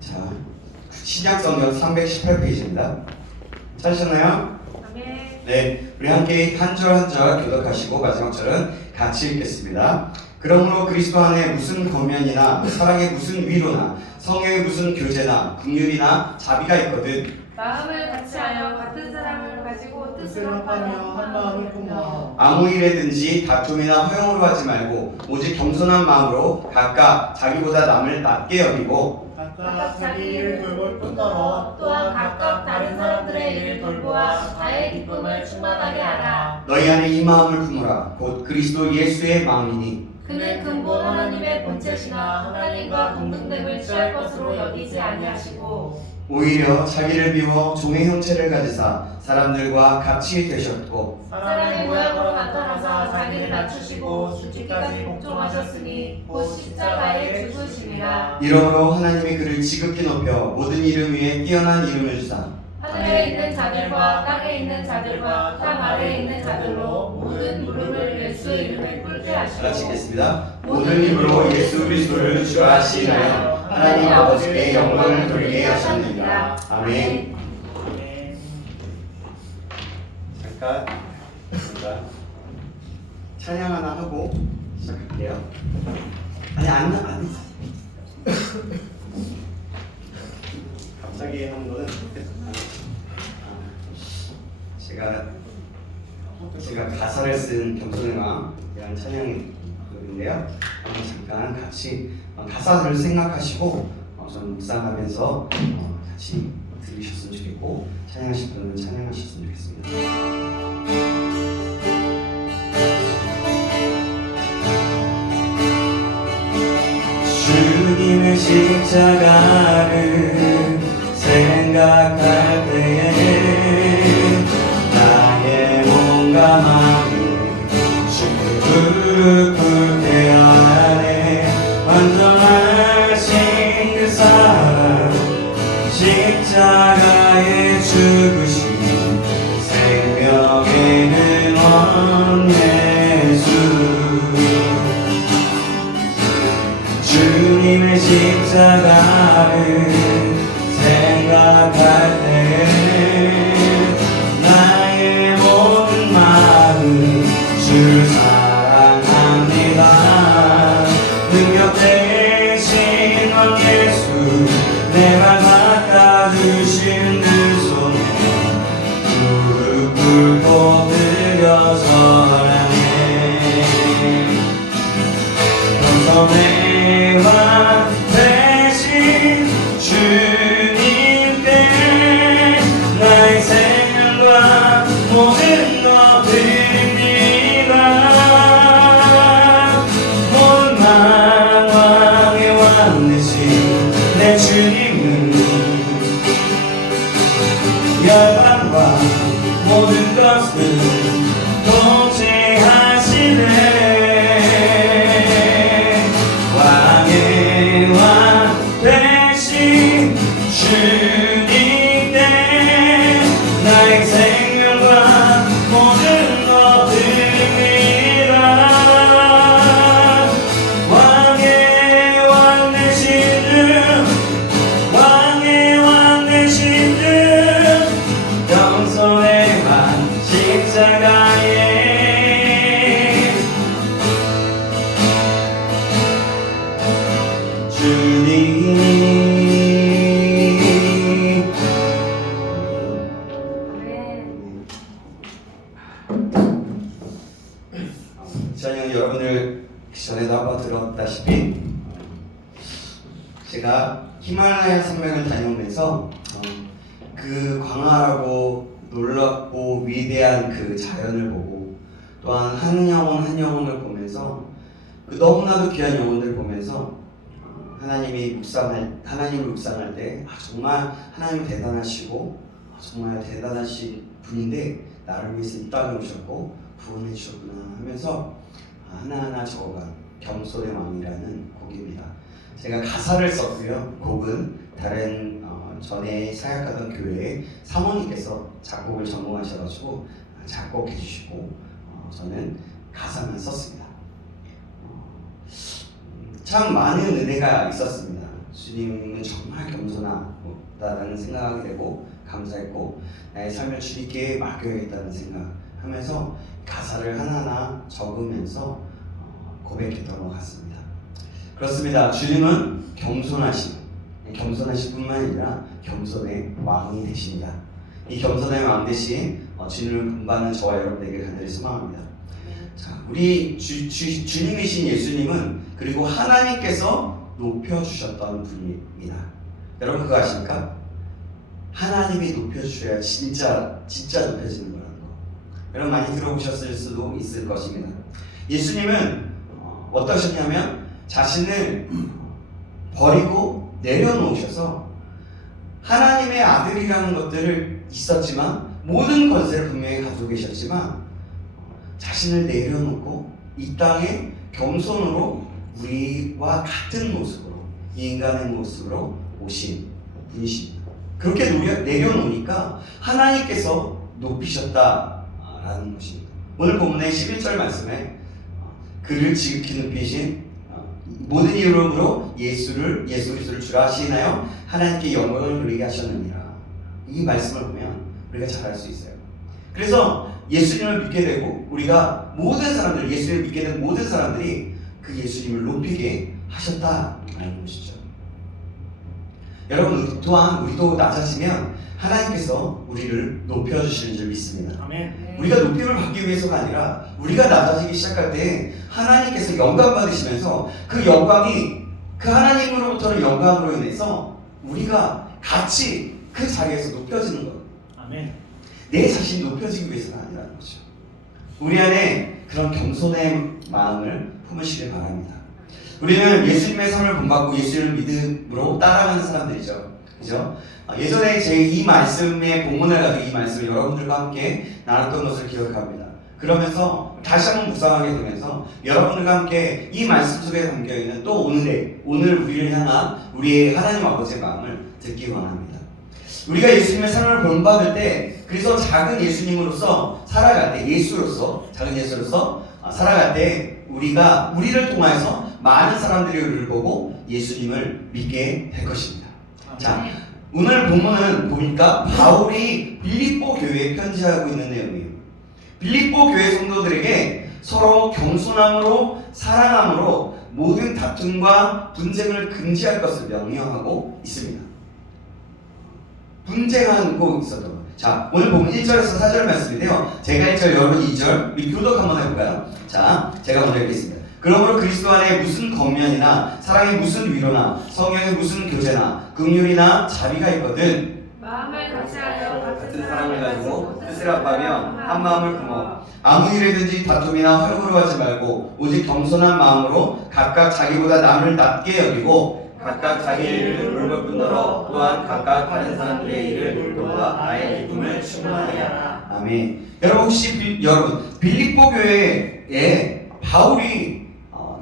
자, 신약성경 318페이지입니다. 찾으셨나요? 네, 우리 함께 한 절 한 절 교독하시고 마지막 절은 같이 읽겠습니다. 그러므로 그리스도 안에 무슨 권면이나 사랑의 무슨 위로나 성령의 무슨 교제나 긍휼이나 자비가 있거든 마음을 같이하여 같은 사랑을 가지고 뜻을 합하며 한 마음을 품어 아무 일에든지 다툼이나 허용으로 하지 말고 오직 겸손한 마음으로 각각 자기보다 남을 낮게 여기고 각각 자기 일을 돌볼 뿐더러 또한 각각 다른 사람들의 일을 돌보아 나의 기쁨을 충만하게 하라. 너희 안에 이 마음을 품으라 곧 그리스도 예수의 마음이니 그는 근본 하나님의 본체시나 하나님과 동등됨을 취할 것으로 여기지 아니하시고 오히려 자기를 비워 종의 형체를 가지사 사람들과 같이 되셨고 사람의 모양으로 나타나사 자기를 낮추시고 죽기까지 복종하셨으니 곧 십자가에 죽으심이라. 이러므로 하나님이 그를 지극히 높여 모든 이름 위에 뛰어난 이름을 주사 하늘에 있는 자들과 땅에 있는 자들과 땅 아래에 있는 자들로 모든 무릎을 예수의 이름에 꿇게 다 같이 하시고 읽겠습니다. 모든 입으로 예수 그리스도를 주 아시나요 하나님 아버지께 영광을 돌리게 하셨느니라. 아멘. 잠깐 찬양 하나 하고 시작할게요. 아니 안 갑자기 한 거는 제가 가사를 쓴 겸손의 마음 대한 찬양인데요. 한번 잠깐 같이 가사를 생각하시고 좀 묵상하면서 같이 들으셨으면 좋겠고 찬양하실 분은 찬양하셨으면 좋겠습니다. 주님의 십자가를 생각할 때에 나의 몸과 마음을 주를 꿇게 하네. 완전하신 그 사랑 십자가에 죽으신 생명의 원 예수 주님의 십자가를 생각할 때 나의 모든 마음 주를 사랑합니다. 능력 되신 원 예수 내 발 닦아주신 그 손에 무릎 꿇고 드려서라네. 겸손의 왕 대신 주님께 나의 생명과 모든 것 드립니다. 온 만왕의 왕 대신 내 주님은 열방과 모든 것을 통치하시네. 왕의 왕 대신 주님께 나의 생명과 모든 것 드립니다. 왕의 왕 대신 주 왕의 왕 대신 주 겸손의 왕 십자가에 주님. 찬양 여러분들 전에도 한번 들었다시피 제가 히말라야 산맥을 다녀오면서 그 광활하고 놀랍고 위대한 그 자연을 보고 또한 한 영혼 한 영혼을 보면서 그 너무나도 귀한 영혼들을 보면서 하나님을 묵상할 때 정말 하나님은 대단하시고 정말 대단하신 분인데 나를 위해서 이 땅에 오셨고 구원해 주셨구나 하면서 하나하나 적어간 겸손의 왕이라는 곡입니다. 제가 가사를 썼고요. 곡은 다른 전에 사역하던 교회의 사모님께서 작곡을 전공하셔가지고 작곡해 주시고 저는 가사만 썼습니다. 참 많은 은혜가 있었습니다. 주님은 정말 겸손하다는 생각하게 되고 감사했고 나의 삶을 주님께 맡겨야겠다는 생각하면서 가사를 하나하나 적으면서 고백했던 것 같습니다. 그렇습니다. 주님은 겸손하신 뿐만 아니라 겸손의 왕이 되십니다. 이 겸손의 왕 대신 주님을 본받는 저와 여러분에게 간절히 소망합니다. 자, 우리 주님이신 예수님은 그리고 하나님께서 높여주셨던 분입니다. 여러분 그거 아십니까? 하나님이 높여주셔야 진짜 높여지는 거라는 거. 여러분 많이 들어보셨을 수도 있을 것입니다. 예수님은 어떠셨냐면 자신을 버리고 내려놓으셔서 하나님의 아들이라는 것들을 있었지만 모든 권세를 분명히 가지고 계셨지만 자신을 내려놓고 이 땅에 겸손으로 우리와 같은 모습으로 인간의 모습으로 오신 분이십니다. 그렇게 내려놓으니까 하나님께서 높이셨다라는 것입니다. 오늘 본문의 11절 말씀에 그를 지극히 높이신 모든 이름으로 예수 그리스도를 주라 하시나요? 하나님께 영광을 돌리게 하셨느니라. 이 말씀을 보면 우리가 잘 알 수 있어요. 그래서 예수님을 믿게 되고 우리가 모든 사람들 예수님을 믿게 된 모든 사람들이 그 예수님을 높이게 하셨다라는 것이죠. 여러분 또한 우리도 낮아지면 하나님께서 우리를 높여주시는 줄 믿습니다. 아멘. 우리가 높임을 받기 위해서가 아니라 우리가 낮아지기 시작할 때 하나님께서 영광 받으시면서 그 영광이 그 하나님으로부터는 영광으로 인해서 우리가 같이 그 자리에서 높여지는 것. 아멘. 내 자신이 높여지기 위해서가 아니라는 거죠. 우리 안에 그런 겸손의 마음을 품으시길 바랍니다. 우리는 예수님의 삶을 본받고 예수님을 믿음으로 따라가는 사람들이죠. 그죠? 예전에 제 이 말씀의 본문을 가지고 이 말씀을 여러분들과 함께 나눴던 것을 기억합니다. 그러면서 다시 한번 묵상하게 되면서 여러분들과 함께 이 말씀 속에 담겨있는 또 오늘 우리를 향한 우리의 하나님 아버지의 마음을 듣기 원합니다. 우리가 예수님의 삶을 본받을 때 그래서 작은 예수님으로서 살아갈 때 작은 예수로서 살아갈 때 우리를 통해서 많은 사람들이 우리를 보고 예수님을 믿게 될 것입니다. 자, 오늘 본문은 보니까 바울이 빌립보 교회에 편지하고 있는 내용이에요. 빌립보 교회 성도들에게 서로 겸손함으로 사랑함으로 모든 다툼과 분쟁을 금지할 것을 명령하고 있습니다. 분쟁하고 있었던 거예요. 자, 오늘 보면 1절에서 4절 말씀인데요. 제가 1절, 여러분 2절, 우리 교독 한번 해볼까요? 자, 제가 먼저 읽겠습니다. 그러므로 그리스도 안에 무슨 겉면이나 사랑의 무슨 위로나 성령의 무슨 교제나 긍휼이나 자비가 있거든 마음을 같이하여 같은 사랑을 가지고 뜻을 합하며 한 마음을 품어 아무 일에든지 다툼이나 활구로 하지 말고 오직 겸손한 마음으로 각각 자기보다 남을 낮게 여기고 각각 자기 일을 돌볼 뿐더러 또한 각각 다른 사람들의 일을 돌보아 나의 기쁨을 충만하게 하라. 아멘. 여러분 혹시 빌립보 교회에 바울이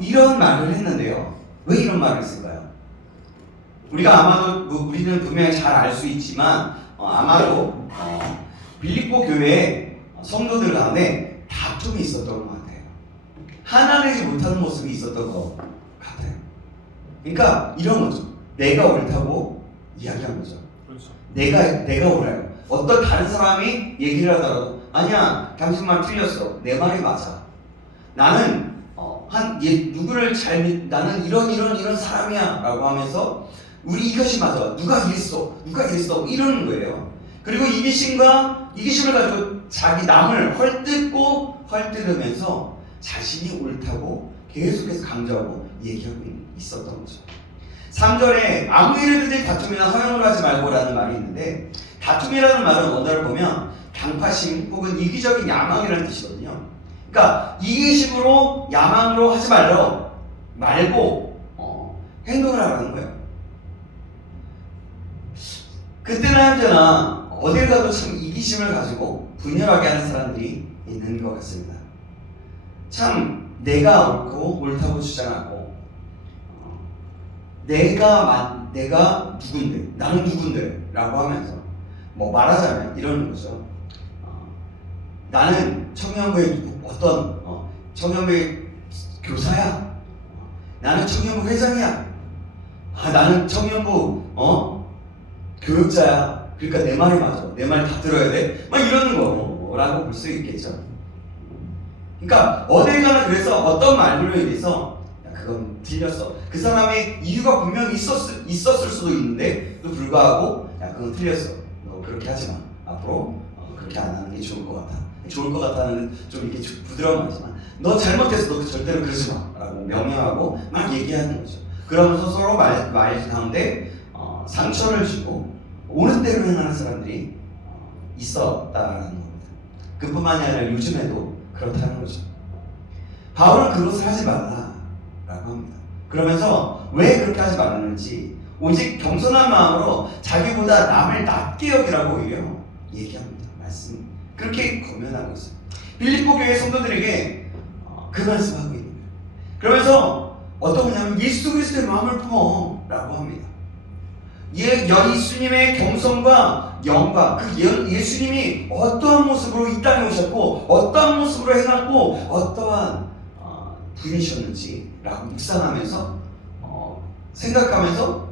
이런 말을 했는데요. 왜 이런 말을 했을까요? 우리가 아마도 우리는 분명히 잘 알 수 있지만 아마도 빌립보 교회의 성도들 가운데 다툼이 있었던 것 같아요. 하나 되지 못하는 모습이 있었던 것 같아요. 그러니까 이런 거죠. 내가 옳다고 이야기한 거죠. 그렇죠. 내가 옳아요. 어떤 다른 사람이 얘기를 하더라도 아니야, 당신 말 틀렸어. 내 말이 맞아. 나는 나는 이런 사람이야 라고 하면서 우리 이것이 맞아. 누가 이랬어 이러는 거예요. 그리고 이기심을 가지고 자기 남을 헐뜯으면서 자신이 옳다고 계속해서 강조하고 얘기하고 있었던 거죠. 3절에 아무 일에든지 다툼이나 허용을 하지 말고라는 말이 있는데 다툼이라는 말은 원어를 보면 강파심 혹은 이기적인 야망이라는 뜻이거든요. 그러니까 이기심으로 야망으로 하지 말고 행동을 하라는 거예요. 그때나 현재나 어딜 가도 참 이기심을 가지고 분열하게 하는 사람들이 있는 것 같습니다. 참 내가 옳다고 주장하고 내가 누군데 나는 누군데 라고 하면서 말하자면 이러는 거죠. 나는 청년부의 청년부의 교사야. 나는 청년부 회장이야. 나는 청년부 교육자야. 그러니까 내 말이 맞아. 내 말 다 들어야 돼. 막 이러는 거라고 볼 수 있겠죠. 그러니까 어딜 가나 그래서 어떤 말들로 인해서 야, 그건 틀렸어. 그 사람의 이유가 분명히 있었을 수도 있는데 또 불구하고 야, 그건 틀렸어. 너 그렇게 하지 마. 앞으로 그렇게 안 하는 게 좋을 것 같아. 좋을 것 같다는 좀 이렇게 부드러운 말이지만 너 잘못했어. 너 절대로 그러지 마. 라고 명령하고 막 얘기하는 거죠. 그러면서 서로 말 가운데 상처를 주고 옳은 대로 행하는 사람들이 있었다라는 겁니다. 그뿐만이 아니라 요즘에도 그렇다는 거죠. 바울은 그것을 하지 말라라고 합니다. 그러면서 왜 그렇게 하지 말았는지 오직 겸손한 마음으로 자기보다 남을 낮게 여기라고 오히려 얘기합니다. 말씀 그렇게 권면하고 있어요. 빌립보 교회 성도들에게 그 말씀을 하고 있는 거예요. 그러면서 어떤 거냐면 예수 그리스도의 마음을 품어라고 합니다. 예수님의 겸손과 영광, 그 예수님이 어떠한 모습으로 이 땅에 오셨고 어떠한 모습으로 행하고 어떠한 분이셨는지라고 묵상하면서 생각하면서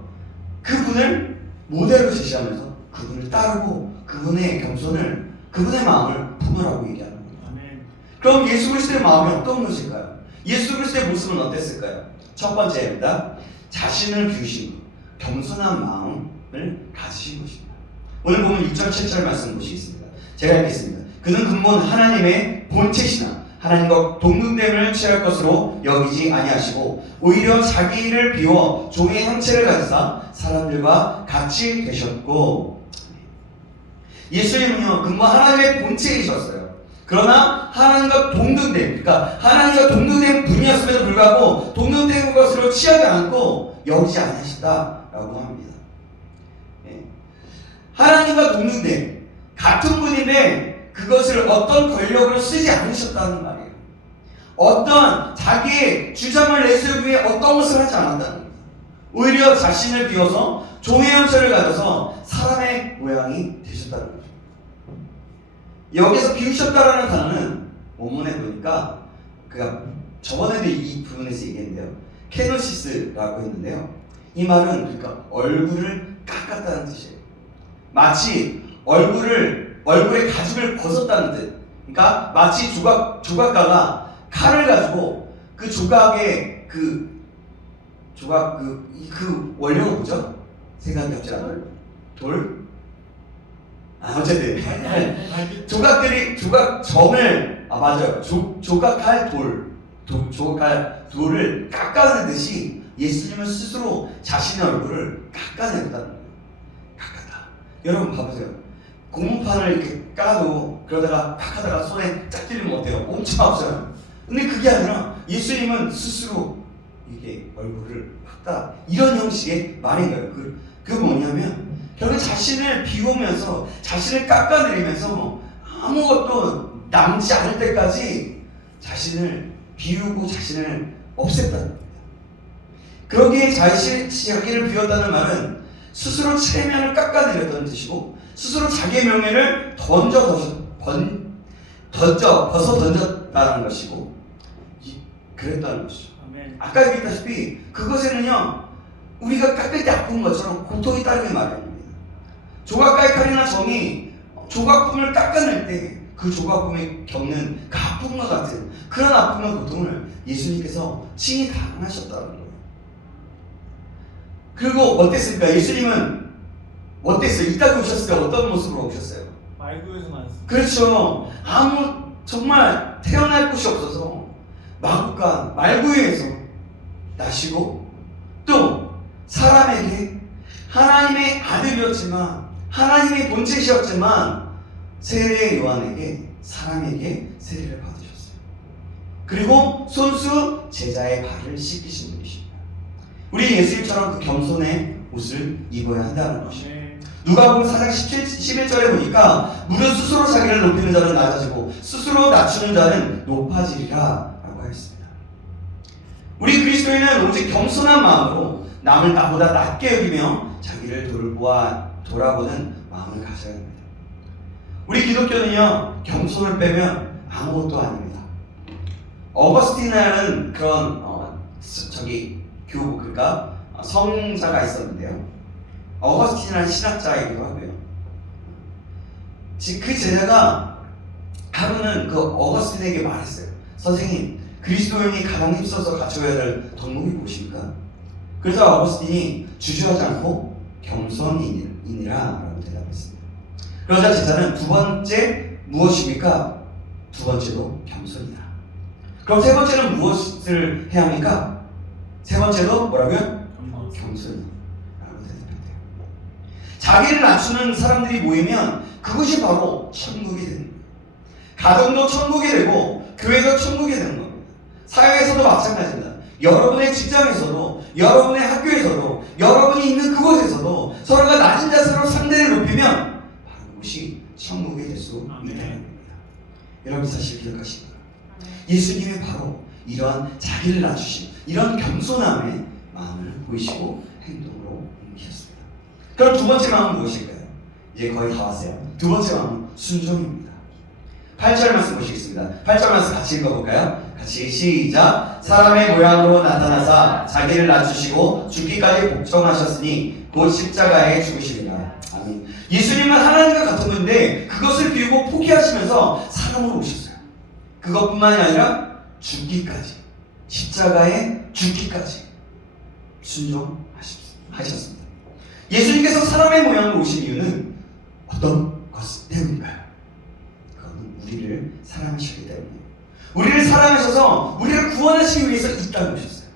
그분을 모델로 제시하면서 그분을 따르고 그분의 겸손을 그분의 마음을 품으라고 얘기하는 겁니다. 아멘. 그럼 예수 그리스도의 마음이 어떤 것일까요? 예수 그리스도의 모습은 어땠을까요? 첫 번째입니다. 자신을 비우신 것, 겸손한 마음을 가지신 것입니다. 오늘 보면 6절 7절 말씀 보시겠습니다. 제가 읽겠습니다. 그는 근본 하나님의 본체시나 하나님과 동등됨을 취할 것으로 여기지 아니하시고 오히려 자기 일을 비워 종의 형체를 가지사 사람들과 같이 되셨고, 예수님은요 근본 하나님의 본체이셨어요. 그러나 하나님과 동등됨, 그러니까 하나님과 동등된 분이었음에도 불구하고 동등된 것으로 취하지 않고 여기지 아니하시다라고 합니다. 하나님과 동등됨, 같은 분인데 그것을 어떤 권력으로 쓰지 않으셨다는 말이에요. 어떤 자기의 주장을 내세우기 위해 어떤 것을 하지 않았다는 겁니다. 오히려 자신을 비워서 종의 형체를 가져서 사람의 모양이 되셨다는 거죠. 여기서 비우셨다라는 단어는 원문에 보니까 저번에도 이 부분에서 얘기했는데요. 케노시스라고 했는데요. 이 말은 그러니까 얼굴을 깎았다는 뜻이에요. 마치 얼굴의 가죽을 벗었다는 뜻. 그러니까 마치 조각가가 칼을 가지고 그 조각의 그 원료가 뭐죠? 생각이 없지 않아요? 돌? 어쨌든 조각점을 맞아요. 조각할 조각할 돌을 깎아내듯이 예수님은 스스로 자신의 얼굴을 깎아냈다는 거예요. 깎았다. 여러분 봐보세요. 고무판을 이렇게 까도 그러다가 팍 하다가 손에 짝 찔리면 어때요? 엄청 아프잖아요. 근데 그게 아니라 예수님은 스스로 이게 얼굴을 깎다, 이런 형식의 말인 거예요. 그게 뭐냐면 결국 자신을 비우면서 자신을 깎아내리면서 아무것도 남지 않을 때까지 자신을 비우고 자신을 없앴다는 겁니다. 그러기에 자기를 비웠다는 말은 스스로 체면을 깎아내렸다는 뜻이고 스스로 자기의 명예를 벗어 던졌다는 것이고 그랬다는 것이죠. 아멘. 아까 얘기했다시피 그것에는요 우리가 깎을 때 아픈 것처럼 고통이 따르게 마련입니다. 조각가의 칼이나 정이 조각품을 깎아낼 때 그 조각품에 겪는 그 아픔과 같은 그런 아픔과 고통을 예수님께서 친히 당하셨다는 거예요. 그리고 어땠습니까? 예수님은 어땠어요? 이 땅에 오셨을 때 어떤 모습으로 오셨어요? 말구에서 나왔습니다. 그렇죠. 정말 태어날 곳이 없어서 마구간 말구에서 나시고 또 사람에게 하나님의 아들이었지만 하나님의 본체이셨지만 세례 요한에게 사람에게 세례를 받으셨어요. 그리고 손수 제자의 발을 씻기신 분이십니다. 우리 예수님처럼 그 겸손의 옷을 입어야 한다는 것입니다. 누가복음 4장 11절에 보니까 무릇 스스로 자기를 높이는 자는 낮아지고 스스로 낮추는 자는 높아지리라 라고 하였습니다. 우리 그리스도인은 오직 겸손한 마음으로 남을 나보다 낮게 여기며 자기를 돌아보는 마음을 가져야 합니다. 우리 기독교는요 겸손을 빼면 아무것도 아닙니다. 어거스틴이라는 그런 교부, 그러니까 성자가 있었는데요. 어거스틴이라는 신학자이기도 하고요. 그 제자가 하루는 그 어거스틴에게 말했어요. 선생님, 그리스도인이 가장 힘써서 갖춰야 될 덕목이 무엇입니까? 그래서 어거스틴이 주저하지 않고 겸손이니라 라고 대답했습니다. 그러자 제자는 두 번째 무엇입니까? 두 번째도 겸손이다. 그럼 세 번째는 무엇을 해야 합니까? 세 번째도 뭐라고요? 겸손이라고 대답했대요. 자기를 낮추는 사람들이 모이면 그것이 바로 천국이 되는 거예요. 가정도 천국이 되고 교회도 천국이 되는 겁니다. 사회에서도 마찬가지입니다. 여러분의 직장에서도, 여러분의 학교에서도, 여러분이 있는 그곳에서도 서로가 낮은 자세로 상대를 높이면 바로 그것이 천국이 될 수 있다는 겁니다. 여러분 사실 기억하십니까? 예수님이 바로 이러한 자기를 낮추신 이런 겸손함의 마음을 보이시고 행동으로 옮기셨습니다. 그럼 두 번째 마음은 무엇일까요? 이제 거의 다 왔어요. 두 번째 마음은 순종입니다. 8절 말씀 보시겠습니다. 8절 말씀 같이 읽어볼까요? 같이 시작. 사람의 모양으로 나타나사 자기를 낮추시고 죽기까지 복종하셨으니 곧 십자가에 죽으시리라. 아멘. 예수님은 하나님과 같은 분인데 그것을 비우고 포기하시면서 사람으로 오셨어요. 그것뿐만이 아니라 죽기까지, 십자가에 죽기까지 순종하셨습니다. 예수님께서 사람의 모양으로 오신 이유는 어떤 것 때문일까요? 그건 우리를 사랑하시기 때문이에요. 우리를 사랑하셔서 우리를 구원하시기 위해서 이 땅에 오셨어요.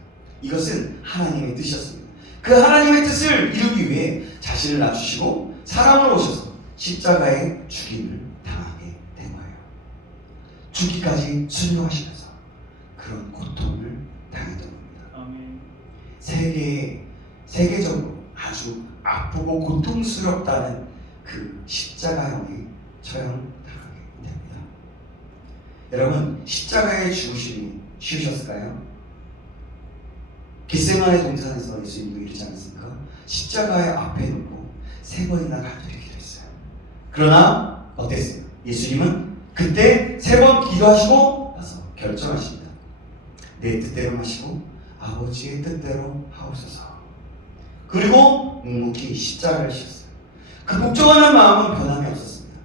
이것은 하나님의 뜻이었습니다. 그 하나님의 뜻을 이루기 위해 자신을 낮추시고 사람으로 오셔서 십자가에 죽임을 당하게 된 거예요. 죽기까지 순종하시면서 그런 고통을 당했던 겁니다. 아멘. 세계적으로 아주 아프고 고통스럽다는 그 십자가형에 처형당하게 됩니다. 여러분, 십자가에 죽으심이 쉬우셨을까요? 겟세마네 동산에서 예수님도 이러지 않았습니까? 십자가의 앞에 놓고 3번이나 간절히 기도했어요. 그러나 어땠어요? 예수님은 그때 3번 기도하시고 나서 결정하십니다. 내 뜻대로 하시고 아버지의 뜻대로 하옵소서. 그리고 묵묵히 십자가를 지셨어요. 그 복종하는 마음은 변함이 없었습니다.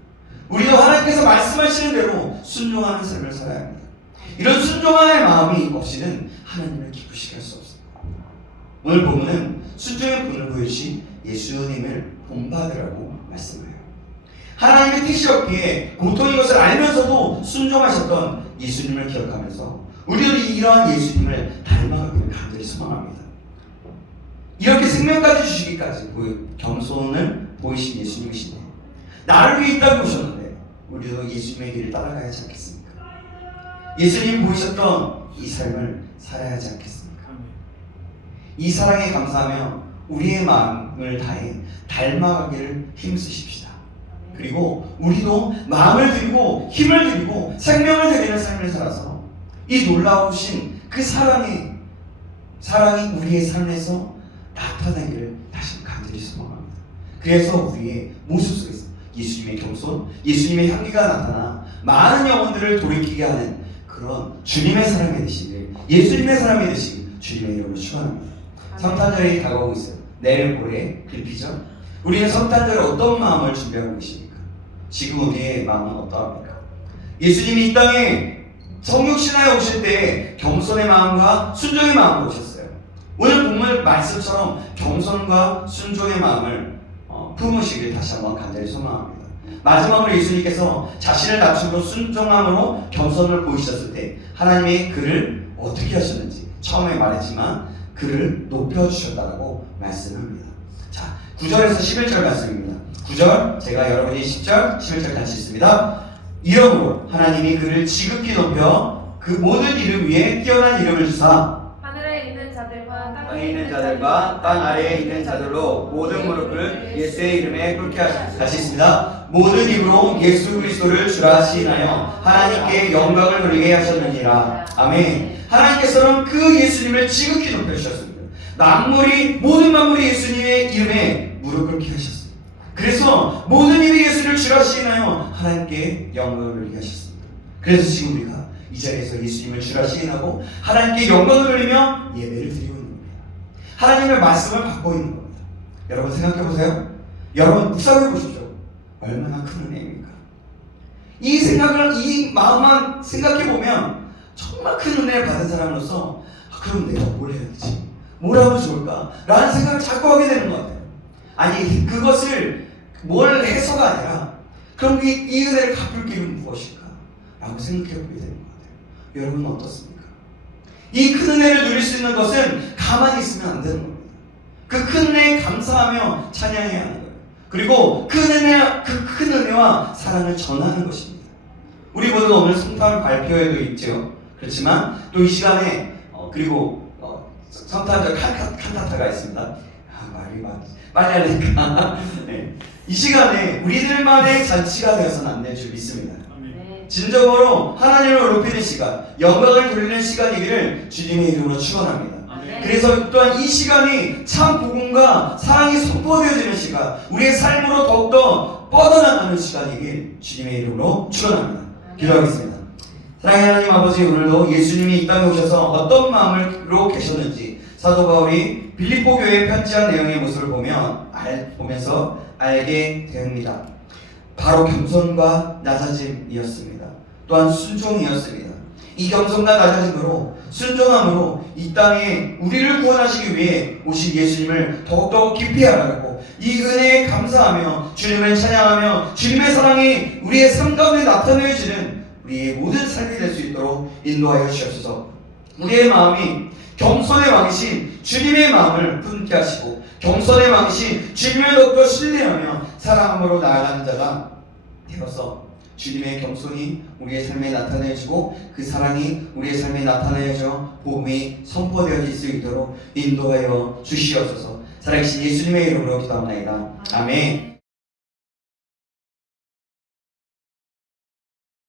우리도 하나님께서 말씀하시는 대로 순종하는 삶을 살아야 합니다. 이런 순종하는 마음이 없이는 하나님을 기쁘시게 할 수 없습니다. 오늘 본문은 순종의 본을 보여주신 예수님을 본받으라고 말씀해요. 하나님의 뜻이 없기에 고통인 것을 알면서도 순종하셨던 예수님을 기억하면서 우리도 이러한 예수님을 닮아가기를 간절히 소망합니다. 이렇게 생명까지 주시기까지 겸손을 보이신 예수님이시네. 나를 위해 이 땅에 오셨는데 우리도 예수님의 길을 따라가야 하지 않겠습니까? 예수님이 보이셨던 이 삶을 살아야 하지 않겠습니까? 이 사랑에 감사하며 우리의 마음을 다해 닮아가기를 힘쓰십시다. 그리고 우리도 마음을 드리고 힘을 드리고 생명을 드리는 삶을 살아서 이 놀라우신 그 사랑이 우리의 삶에서 나타나기를 다시 간절히 소망합니다. 그래서 우리의 모습 속에서 예수님의 겸손, 예수님의 향기가 나타나 많은 영혼들을 돌이키게 하는 그런 주님의 사람이 되시길, 예수님의 사람이 되시길 주님의 이름으로 축원합니다. 성탄절이 다가오고 있어요. 내일 모레 글피죠. 우리는 성탄절에 어떤 마음을 준비하고 계십니까? 지금 우리의 마음은 어떠합니까? 예수님이 이 땅에 성육신하여 오실 때 겸손의 마음과 순종의 마음으로 오셨어요. 오늘 본문 말씀처럼 겸손과 순종의 마음을 품으시길 다시 한번 간절히 소망합니다. 마지막으로 예수님께서 자신을 낮추고 순종함으로 겸손을 보이셨을 때 하나님이 그를 어떻게 하셨는지 처음에 말했지만 그를 높여주셨다고 말씀합니다. 자, 9절에서 11절 말씀입니다. 9절, 제가 여러분이 10절, 11절 같이 읽습니다. 이러므로 하나님이 그를 지극히 높여 그 모든 이름 위에 뛰어난 이름을 주사 하늘에 있는 자들과 땅에 있는 자들과 땅 아래에 있는 자들로 모든 무릎을 예수의 이름에 꿇게 하시고 같이 있습니다. 모든 입으로 예수 그리스도를 주라 시인하여 하나님께 영광을 돌리게 하셨느니라. 아멘. 하나님께서는 그 예수님을 지극히 높여주셨습니다. 모든 만물이 예수님의 이름에 무릎 꿇게 하셨습니다. 그래서 모든 입이 예수를 주라 시인하여 하나님께 영광을 돌리게 하셨습니다. 그래서 지금 우리가 이 자리에서 예수님을 주라 시인하고 하나님께 영광을 돌리며 예배를 드리고 있는 겁니다. 하나님의 말씀을 받고 있는 겁니다. 여러분 생각해 보세요. 여러분 묵상해 보십시오. 얼마나 큰 은혜입니까? 이 생각을, 이 마음만 생각해 보면 정말 큰 은혜를 받은 사람으로서 그럼 내가 뭘 해야 되지? 뭘 하면 좋을까? 라는 생각을 자꾸 하게 되는 것 같아요. 아니 그것을 뭘 해서가 아니라 그럼 이 은혜를 갚을 길은 무엇일까? 라고 생각해 보게 되는 것 같아요. 여러분은 어떻습니까? 이 큰 은혜를 누릴 수 있는 것은 가만히 있으면 안 되는 겁니다. 그 큰 은혜에 감사하며 찬양해야 하는 거예요. 그리고 그 큰 은혜와 사랑을 전하는 것입니다. 우리 모두가 오늘 성탄 발표회도 있죠. 그렇지만 또 이 시간에 그리고 성탄절 칸타타가 있습니다. 말이 빨리 하니까 네. 이 시간에 우리들만의 잔치가 되어서는 안 될 줄 믿습니다. 네. 진정으로 하나님을 높이는 시간, 영광을 돌리는 시간이기를 주님의 이름으로 축원합니다. 아멘. 그래서 또한 이 시간이 참 복음과 사랑이 선포되어지는 시간, 우리의 삶으로 더욱더 뻗어나가는 시간이길 주님의 이름으로 축원합니다. 기도하겠습니다. 사랑하는 하나님 아버지, 오늘도 예수님이 이 땅에 오셔서 어떤 마음으로 계셨는지 사도 바울이 빌립보 교회에 편지한 내용의 모습을 보면서 알게 됩니다. 바로 겸손과 낮아짐이었습니다. 또한 순종이었습니다. 이 겸손과 낮아짐으로 순종함으로 이 땅에 우리를 구원하시기 위해 오신 예수님을 더욱더 깊이 알아가고 이 은혜에 감사하며 주님을 찬양하며 주님의 사랑이 우리의 삶 가운데 나타내어지는 우리의 모든 삶이 될 수 있도록 인도하여 주시옵소서. 우리의 마음이 겸손의 왕이신 주님의 마음을 품게 하시고 겸손의 왕이신 주님을 더욱더 신뢰하며 사랑함으로 나아가는 자가 되어서 주님의 겸손이 우리의 삶에 나타내주고 그 사랑이 우리의 삶에 나타내져 복음이 선포되어질 수 있도록 인도하여 주시옵소서. 살아계신 예수님의 이름으로 기도합니다. 아멘.